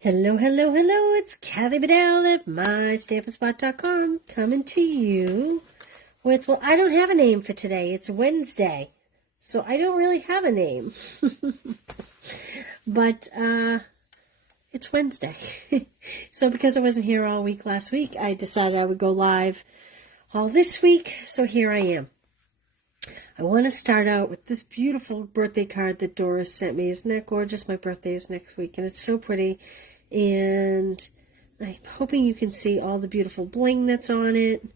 Hello, hello, hello, it's Kathy Bedell at MyStampandSpot.com coming to you with, well, I don't have a name for today. It's Wednesday, so I don't really have a name. But it's Wednesday. So because I wasn't here all week last week, I decided I would go live all this week, so here I am. I want to start out with this beautiful birthday card that Doris sent me. Isn't that gorgeous? My birthday is next week, and it's so pretty. And I'm hoping you can see all the beautiful bling that's on it.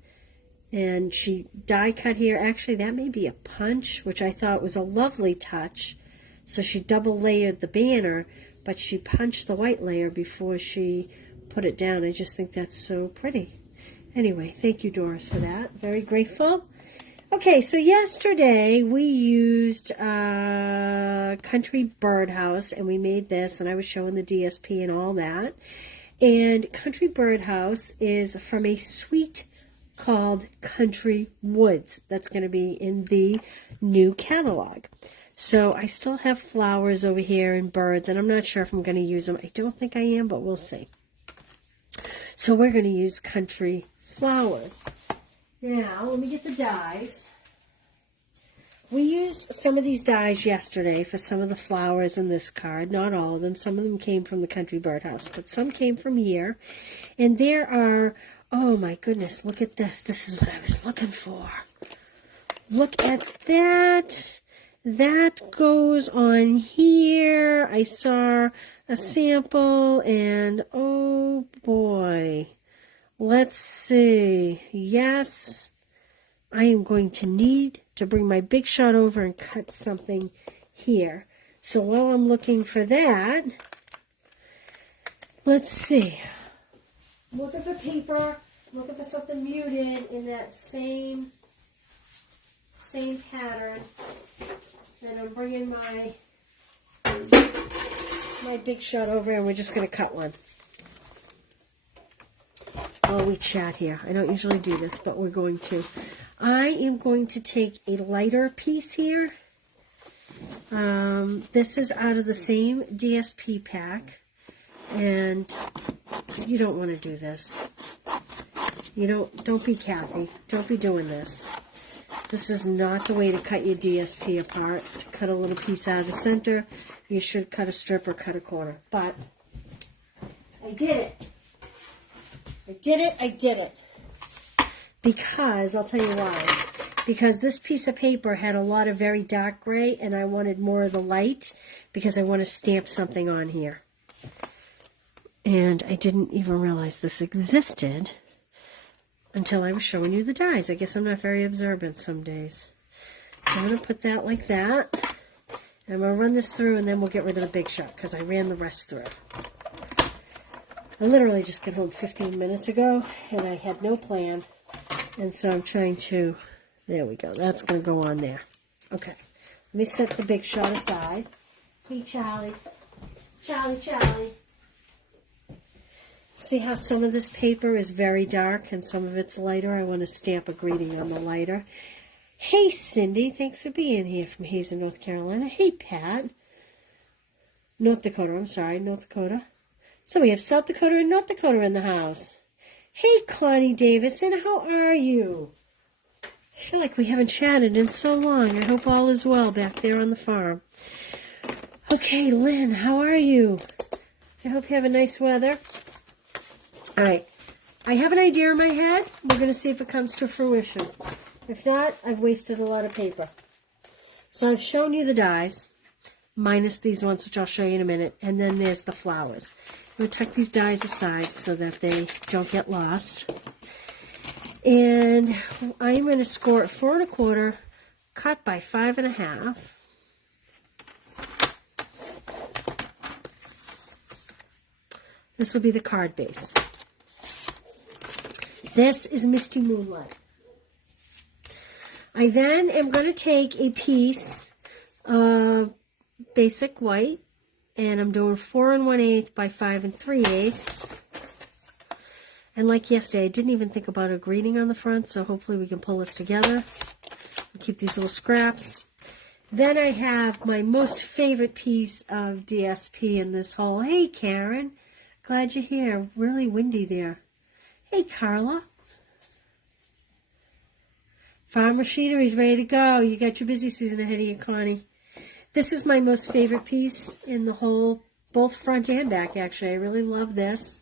And she die cut here. Actually, that may be a punch, which I thought was a lovely touch. So she double layered the banner, but she punched the white layer before she put it down. I just think that's so pretty. Anyway, thank you, Doris, for that. Very grateful. Okay, so yesterday we used Country Birdhouse, and we made this, and I was showing the DSP and all that. And Country Birdhouse is from a suite called Country Woods. That's going to be in the new catalog. So I still have flowers over here and birds, and I'm not sure if I'm going to use them. I don't think I am, but we'll see. So we're going to use Country Flowers. Now, let me get the dies. We used some of these dies yesterday for some of the flowers in this card. Not all of them. Some of them came from the Country Birdhouse, but some came from here. And there are, oh my goodness, look at this. This is what I was looking for. Look at that. That goes on here. I saw a sample, and oh boy. Let's see. Yes, I am going to need to bring my Big Shot over and cut something here. So while I'm looking for that, let's see. Looking for paper, looking for something muted in that same pattern. And I'm bringing my Big Shot over, and we're just going to cut one. While we chat here. I don't usually do this, but we're going to. I am going to take a lighter piece here. This is out of the same DSP pack, and you don't want to do this. Don't be Kathy. Don't be doing this. This is not the way to cut your DSP apart. To cut a little piece out of the center, you should cut a strip or cut a corner. But I did it. I did it. Because, I'll tell you why. Because this piece of paper had a lot of very dark gray, and I wanted more of the light, because I want to stamp something on here. And I didn't even realize this existed until I was showing you the dies. I guess I'm not very observant some days. So I'm going to put that like that. And I'm going to run this through, and then we'll get rid of the Big Shot, because I ran the rest through. I literally just got home 15 minutes ago, and I had no plan, and so I'm trying to, there we go, that's going to go on there. Okay, let me set the Big Shot aside. Hey, Charlie. Charlie. See how some of this paper is very dark, and some of it's lighter? I want to stamp a greeting on the lighter. Hey, Cindy, thanks for being here from Hazen, North Carolina. Hey, Pat. North Dakota. So we have South Dakota and North Dakota in the house. Hey, Connie Davison, how are you? I feel like we haven't chatted in so long. I hope all is well back there on the farm. Okay, Lynn, how are you? I hope you have a nice weather. All right, I have an idea in my head. We're going to see if it comes to fruition. If not, I've wasted a lot of paper. So I've shown you the dies, minus these ones, which I'll show you in a minute, and then there's the flowers. We'll tuck these dies aside so that they don't get lost. And I'm going to score it 4 1/4, cut by 5 1/2. This will be the card base. This is Misty Moonlight. I then am going to take a piece of basic white, and I'm doing 4 1/8 by 5 3/8. And like yesterday, I didn't even think about a greeting on the front, so hopefully we can pull this together. We'll keep these little scraps. Then I have my most favorite piece of DSP in this whole, hey Karen, Glad you're here. Really windy there. Hey, Carla. Farm Machinery's ready to go. You got your busy season ahead of you, Connie. This is my most favorite piece in the whole, both front and back, actually. I really love this.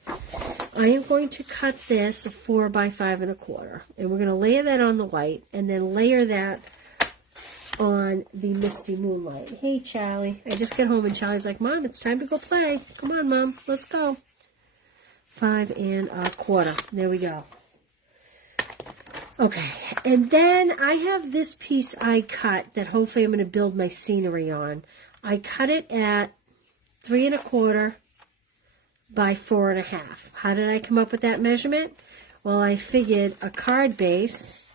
I am going to cut this a 4 by 5 1/4. And we're going to layer that on the white and then layer that on the Misty Moonlight. Hey, Charlie. I just got home and Charlie's like, Mom, it's time to go play. Come on, Mom. Let's go. 5 1/4. There we go. Okay. And then I have this piece I cut that hopefully I'm going to build my scenery on. I cut it at 3 1/4 by 4 1/2. How did I come up with that measurement? Well, I figured a card base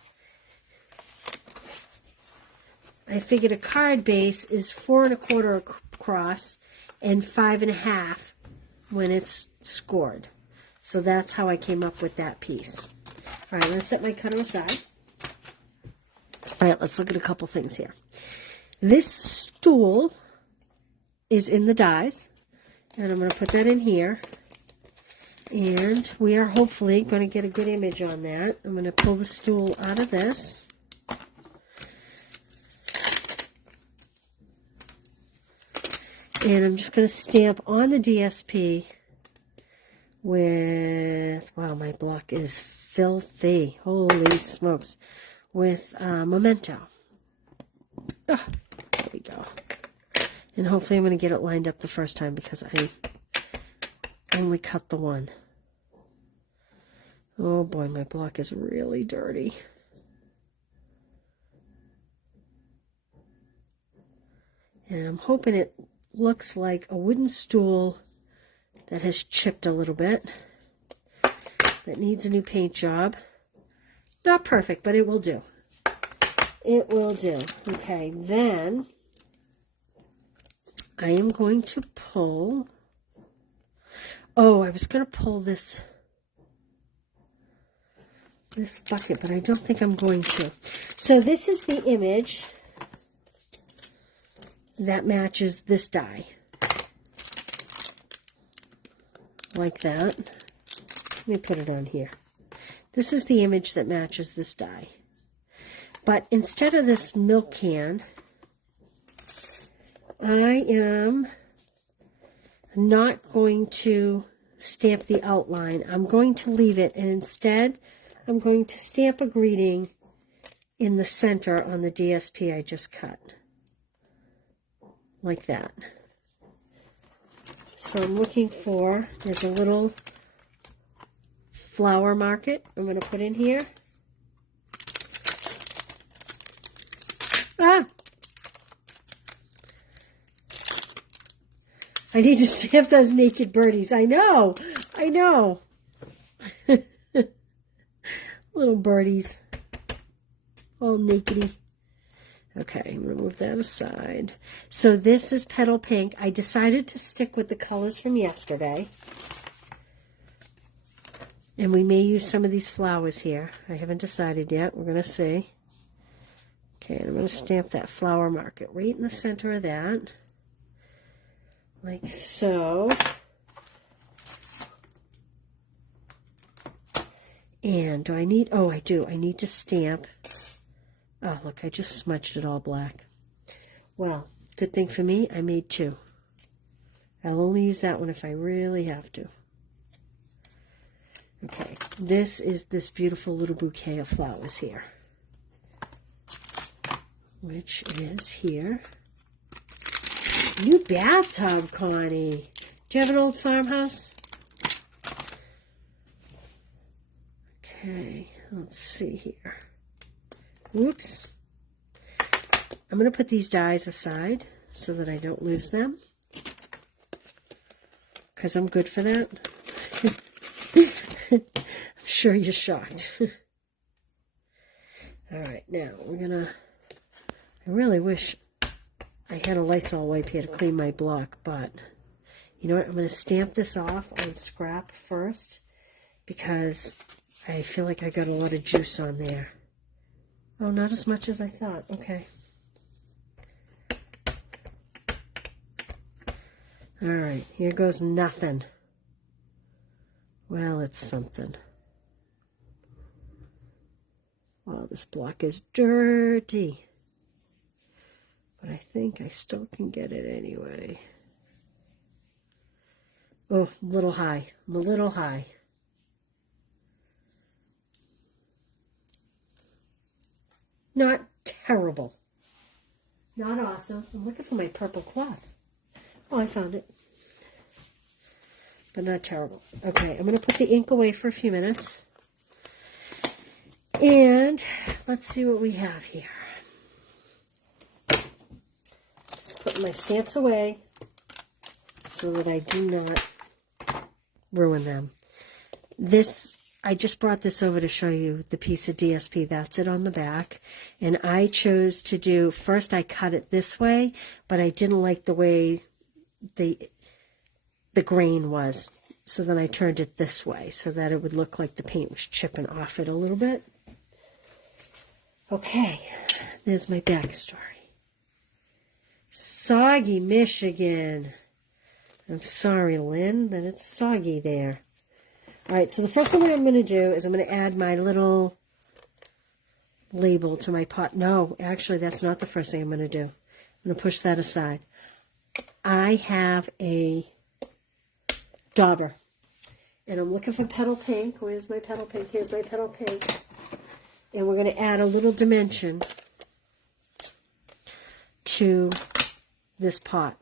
is 4 1/4 across and 5 1/2 when it's scored. So that's how I came up with that piece. All right, I'm going to set my cutter aside. All right, let's look at a couple things here. This stool is in the dies, and I'm going to put that in here. And we are hopefully going to get a good image on that. I'm going to pull the stool out of this. And I'm just going to stamp on the DSP with, wow, my block is filthy. Holy smokes. With Memento. Oh, there we go. And hopefully I'm going to get it lined up the first time because I only cut the one. Oh boy, my block is really dirty. And I'm hoping it looks like a wooden stool that has chipped a little bit, that needs a new paint job. Not perfect, but it will do. It will do. Okay, then I am going to pull, oh, I was going to pull this bucket, but I don't think I'm going to. So this is the image that matches this die. Like that. Let me put it on here. This is the image that matches this die. But instead of this milk can, I am not going to stamp the outline. I'm going to leave it, and instead I'm going to stamp a greeting in the center on the DSP I just cut. Like that. So I'm looking for, there's a little flower market I'm going to put in here. Ah! I need to stamp those naked birdies. I know. I know. Little birdies. All nakedy. Okay, I'm going to move that aside. So this is Petal Pink. I decided to stick with the colors from yesterday. And we may use some of these flowers here. I haven't decided yet. We're going to see. Okay, and I'm going to stamp that flower market right in the center of that. Like so. And do I need, oh, I do. I need to stamp. Oh, look, I just smudged it all black. Well, good thing for me, I made 2. I'll only use that one if I really have to. Okay, this is this beautiful little bouquet of flowers here. Which is here. New bathtub, Connie. Do you have an old farmhouse? Okay, let's see here. Oops. I'm going to put these dies aside so that I don't lose them. Because I'm good for that. I'm sure you're shocked. Alright, now we're going to... I really wish I had a Lysol wipe here to clean my block, but you know what? I'm going to stamp this off on scrap first because I feel like I got a lot of juice on there. Oh, not as much as I thought. Okay. Alright, here goes nothing. Well, it's something. Wow, this block is dirty. But I think I still can get it anyway. Oh, I'm a little high. I'm a little high. Not terrible. Not awesome. I'm looking for my purple cloth. Oh, I found it. But not terrible. Okay, I'm going to put the ink away for a few minutes. And let's see what we have here. Just putting my stamps away so that I do not ruin them. This, I just brought this over to show you the piece of DSP. That's it on the back. And I chose to do, first I cut it this way, but I didn't like the way the grain was. So then I turned it this way so that it would look like the paint was chipping off it a little bit. Okay, there's my backstory. Soggy, Michigan. I'm sorry, Lynn, that it's soggy there. All right, so the first thing I'm going to do is I'm going to add my little label to my pot. No, actually, that's not the first thing I'm going to do. I'm going to push that aside. I have a dauber, and I'm looking for petal pink. Where's my petal pink? Here's my petal pink. And we're going to add a little dimension to this pot.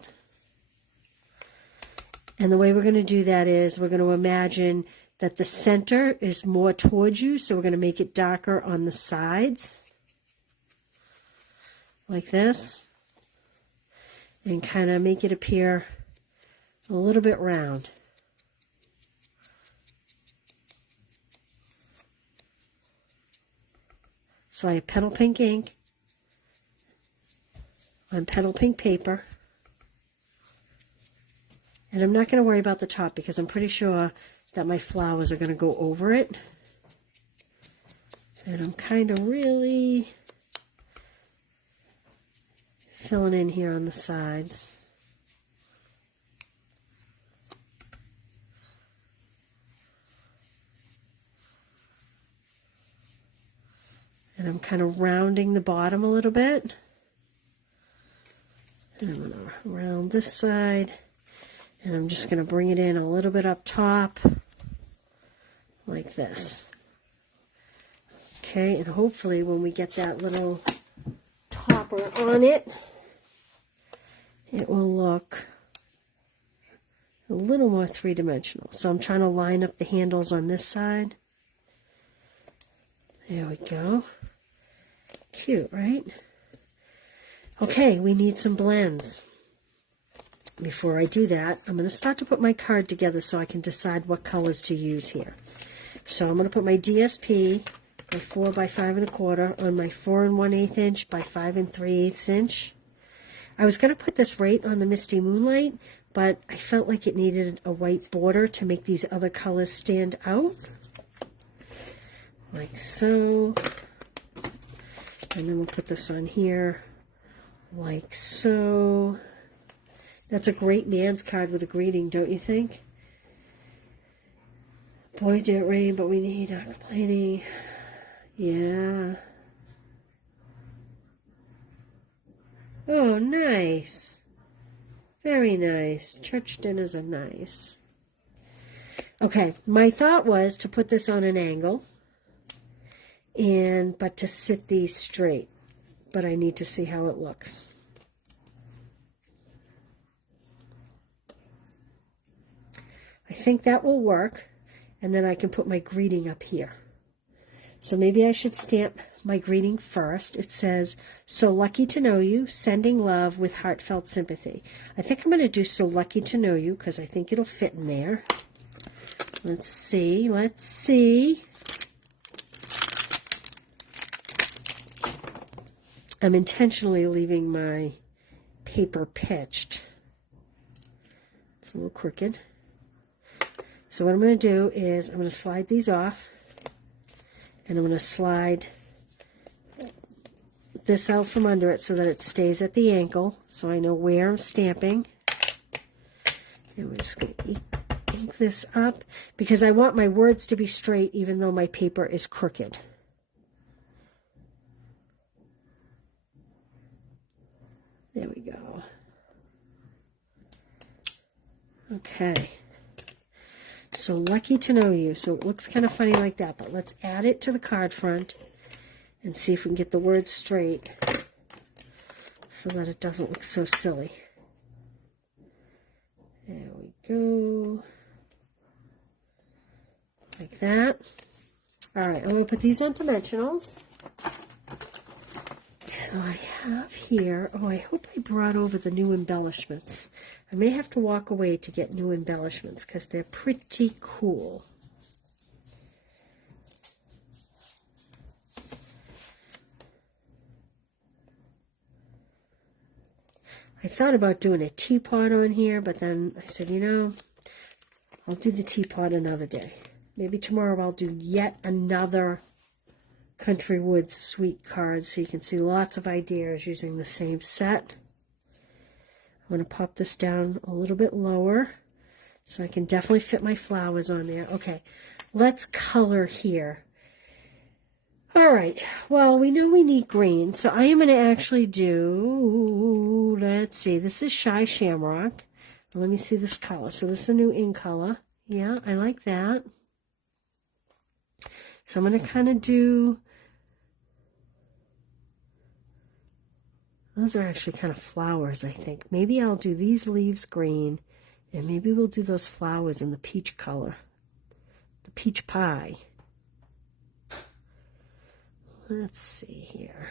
And the way we're going to do that is we're going to imagine that the center is more towards you, so we're going to make it darker on the sides, like this, and kind of make it appear a little bit round. So I have petal pink ink on petal pink paper. And I'm not going to worry about the top because I'm pretty sure that my flowers are going to go over it. And I'm kind of really filling in here on the sides. And I'm kind of rounding the bottom a little bit. And I'm going to round this side. And I'm just going to bring it in a little bit up top, like this. Okay, and hopefully when we get that little topper on it, it will look a little more three-dimensional. So I'm trying to line up the handles on this side. There we go. Cute, right? Okay, we need some blends. Before I do that, I'm going to start to put my card together so I can decide what colors to use here. So I'm going to put my DSP by 4 by 5 1/4 on my 4 1/8 inch by 5 3/8 inch. I was going to put this right on the Misty Moonlight, but I felt like it needed a white border to make these other colors stand out. Like so. And then we'll put this on here like so. That's a great man's card with a greeting, don't you think? Boy, did it rain, but we need not complaining. Yeah. Oh, nice. Very nice. Church dinners are nice. Okay, my thought was to put this on an angle, but to sit these straight. But I need to see how it looks. I think that will work, and then I can put my greeting up here. So maybe I should stamp my greeting first. It says, "So lucky to know you, sending love with heartfelt sympathy." I think I'm going to do "So lucky to know you" because I think it'll fit in there. Let's see, let's see. I'm intentionally leaving my paper pitched. It's a little crooked. So what I'm going to do is I'm going to slide these off, and I'm going to slide this out from under it so that it stays at the ankle, so I know where I'm stamping. And we're just going to ink crank this up because I want my words to be straight even though my paper is crooked. There we go. Okay. So lucky to know you. So it looks kind of funny like that, but let's add it to the card front and see if we can get the words straight so that it doesn't look so silly. There we go. Like that. All right, I'm going to put these on dimensionals. So I have here, oh, I hope I brought over the new embellishments. I may have to walk away to get new embellishments because they're pretty cool. I thought about doing a teapot on here, but then I said, you know, I'll do the teapot another day. Maybe tomorrow I'll do yet another Country Woods Sweet card so you can see lots of ideas using the same set. I'm going to pop this down a little bit lower so I can definitely fit my flowers on there. Okay, let's color here. All right, well, we know we need green, so I am going to actually do, let's see, this is Shy Shamrock. Let me see this color. So this is a new in color. Yeah, I like that. So I'm going to kind of do, those are actually kind of flowers, I think. Maybe I'll do these leaves green, and maybe we'll do those flowers in the peach color, the peach pie. Let's see here.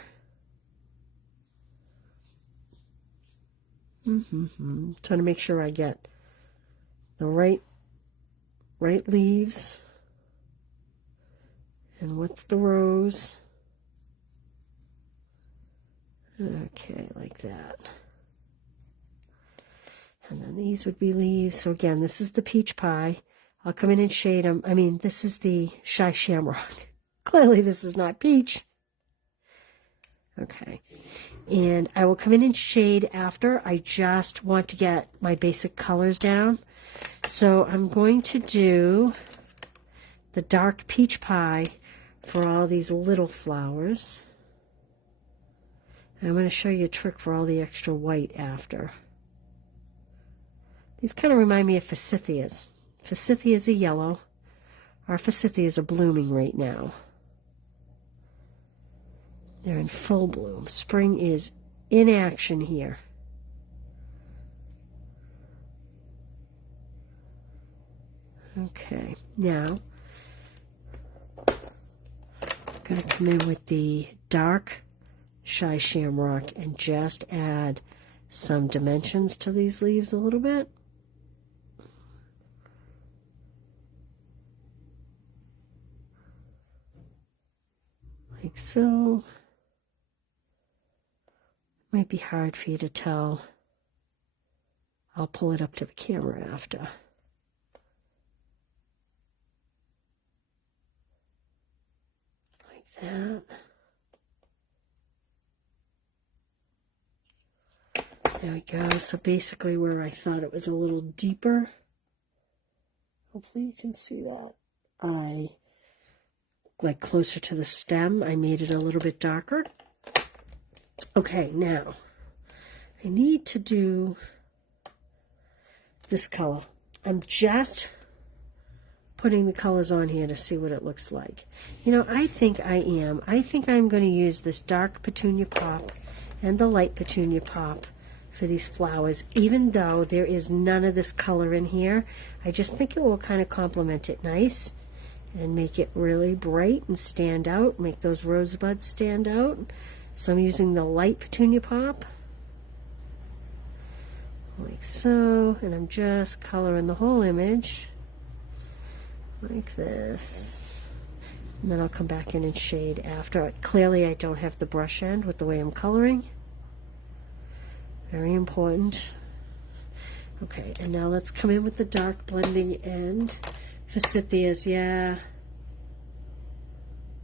Trying to make sure I get the right leaves. And what's the rose? Okay, like that. And then these would be leaves. So again, this is the peach pie. I'll come in and shade them. I mean, this is the Shy Shamrock. Clearly this is not peach. Okay. And I will come in and shade after. I just want to get my basic colors down. So I'm going to do the dark peach pie for all these little flowers. And I'm going to show you a trick for all the extra white after. These kind of remind me of forsythias. Forsythias are yellow. Our forsythias are blooming right now. They're in full bloom. Spring is in action here. Okay, now I'm going to come in with the dark Shy Shamrock and just add some dimensions to these leaves a little bit. Like so. Might be hard for you to tell. I'll pull it up to the camera after. Like that. There we go. So basically where I thought it was a little deeper, hopefully you can see that. Like closer to the stem, I made it a little bit darker. Okay, now I need to do this color. I'm just putting the colors on here to see what it looks like. You know, I think I'm going to use this dark petunia pop and the light petunia pop for these flowers, even though there is none of this color in here. I just think it will kind of complement it nice and make it really bright and stand out, make those rosebuds stand out. So I'm using the light petunia pop, like so, and I'm just coloring the whole image, like this. And then I'll come back in and shade after. Clearly I don't have the brush end with the way I'm coloring. Very important. Okay, and now let's come in with the dark blending end. Forsythias, yeah.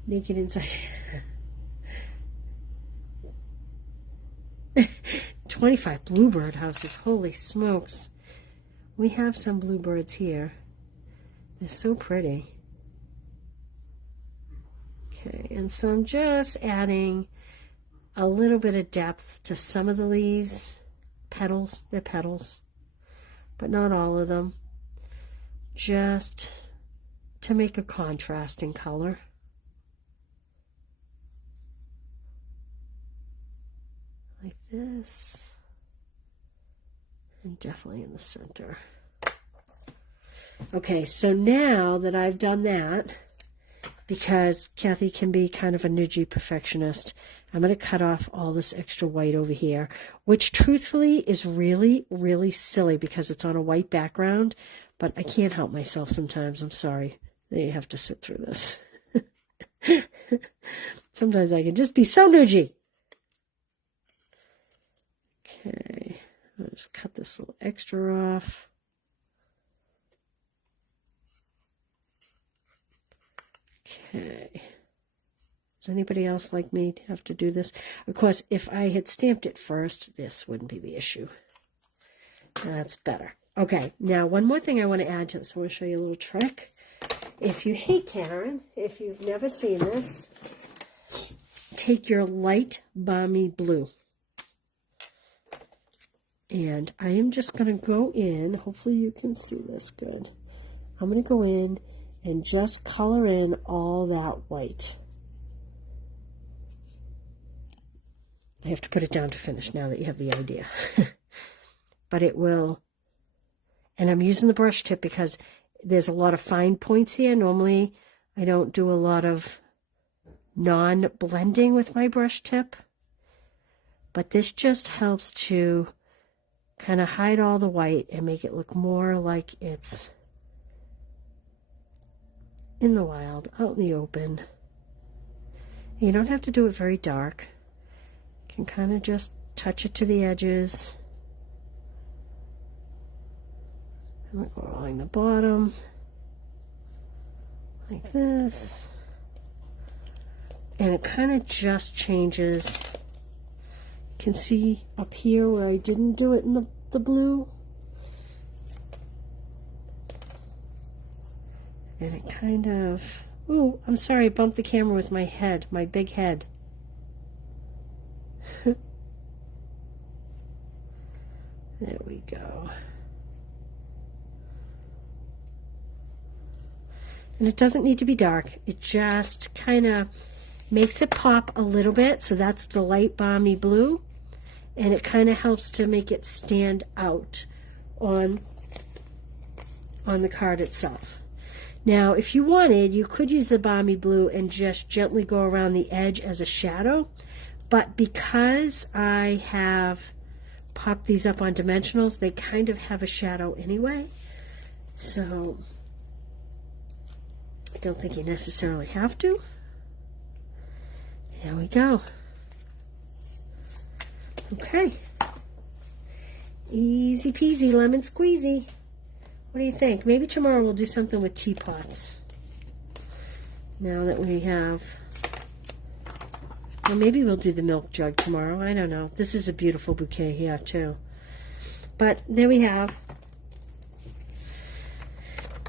Naked inside. 25 bluebird houses, holy smokes. We have some bluebirds here. They're so pretty. Okay, and so I'm just adding a little bit of depth to some of the leaves. Petals, they're petals, but not all of them. Just to make a contrast in color. Like this. And definitely in the center. Okay, so now that I've done that, because Kathy can be kind of a nudgy perfectionist, I'm going to cut off all this extra white over here, which truthfully is really, really silly because it's on a white background, but I can't help myself sometimes. I'm sorry that you have to sit through this. Sometimes I can just be so nudgy. Okay, I'll just cut this little extra off. Okay. Does anybody else like me to have to do this? Of course, if I had stamped it first, this wouldn't be the issue. That's better. Okay, now one more thing I want to add to this. I want to show you a little trick. If you, hey Karen, if you've never seen this, take your light balmy blue. And I am just going to go in, hopefully you can see this good. I'm going to go in and just color in all that white. I have to put it down to finish now that you have the idea. But it will, and I'm using the brush tip because there's a lot of fine points here. Normally I don't do a lot of non-blending with my brush tip, but this just helps to kind of hide all the white and make it look more like it's in the wild, out in the open. You don't have to do it very dark. You can kind of just touch it to the edges. And we're going along the bottom, like this. And it kind of just changes. You can see up here where I didn't do it in the blue. And it kind of, ooh, I'm sorry, I bumped the camera with my head, my big head. There we go. And it doesn't need to be dark. It just kind of makes it pop a little bit. So that's the light balmy blue. And it kind of helps to make it stand out on the card itself. Now, if you wanted, you could use the balmy blue and just gently go around the edge as a shadow. But because I have popped these up on dimensionals, they kind of have a shadow anyway. So I don't think you necessarily have to. There we go. Okay. Easy peasy, lemon squeezy. What do you think? Maybe tomorrow we'll do something with teapots. Now that we have... Or maybe we'll do the milk jug tomorrow. I don't know. This is a beautiful bouquet here, too. But there we have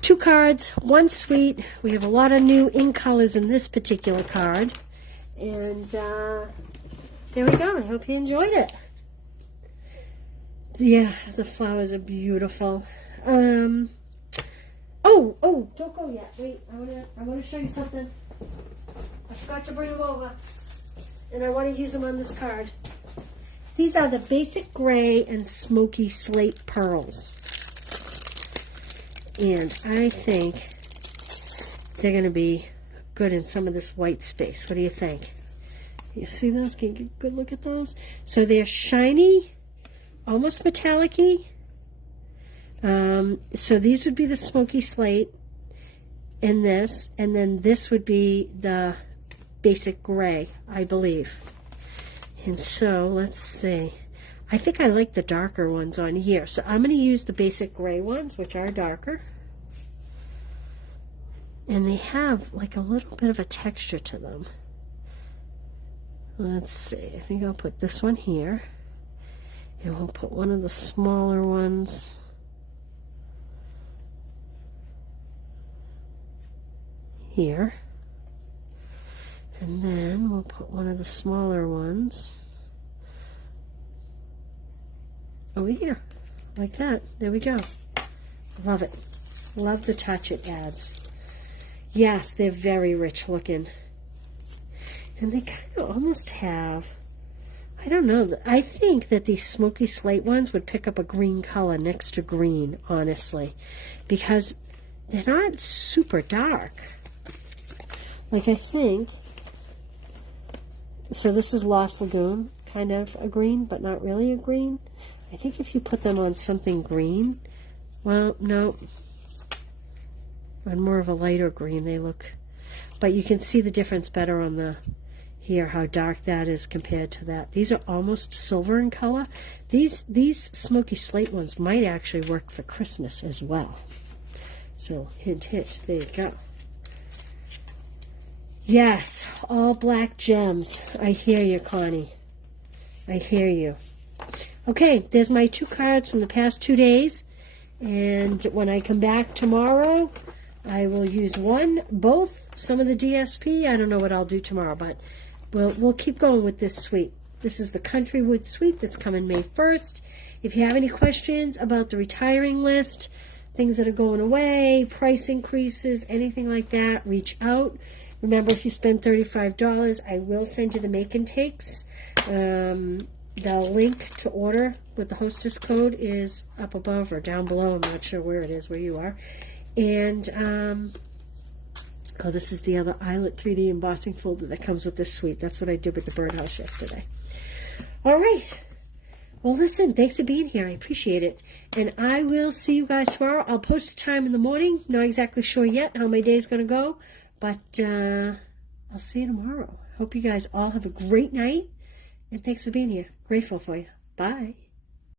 2 cards, 1 suite. We have a lot of new ink colors in this particular card. And there we go. I hope you enjoyed it. Yeah, the flowers are beautiful. Oh, don't go yet. Wait, I want to show you something. I forgot to bring them over. And I want to use them on this card. These are the Basic Gray and Smoky Slate Pearls. And I think they're going to be good in some of this white space. What do you think? You see those? Can you get a good look at those? So they're shiny, almost metallic-y. So these would be the Smoky Slate in this, and then this would be the Basic Gray, I believe. And so let's see. I think I like the darker ones on here. So I'm going to use the Basic Gray ones, which are darker. And they have like a little bit of a texture to them. Let's see. I think I'll put this one here. And we'll put one of the smaller ones here. And then we'll put one of the smaller ones over here, like that. There we go. Love it. Love the touch it adds. Yes, they're very rich looking. And they kind of almost have, I don't know, I think that these smoky slate ones would pick up a green color next to green, honestly, because they're not super dark. Like, I think, so this is Lost Lagoon, kind of a green, but not really a green. I think if you put them on something green, well, no, on more of a lighter green they look, but you can see the difference better on the, here, how dark that is compared to that. These are almost silver in color. These smoky slate ones might actually work for Christmas as well. So, hint, hint, there you go. Yes, all black gems. I hear you, Connie. I hear you. Okay, there's my 2 cards from the past 2 days. And when I come back tomorrow, I will use both, some of the DSP. I don't know what I'll do tomorrow, but we'll keep going with this suite. This is the Countrywood suite that's coming May 1st. If you have any questions about the retiring list, things that are going away, price increases, anything like that, reach out. Remember, if you spend $35, I will send you the make and takes. The link to order with the hostess code is up above or down below. I'm not sure where it is, where you are. And, oh, this is the other Eyelet 3D embossing folder that comes with this suite. That's what I did with the birdhouse yesterday. All right. Well, listen, thanks for being here. I appreciate it. And I will see you guys tomorrow. I'll post a time in the morning. Not exactly sure yet how my day is going to go. But I'll see you tomorrow. Hope you guys all have a great night. And thanks for being here. Grateful for you. Bye.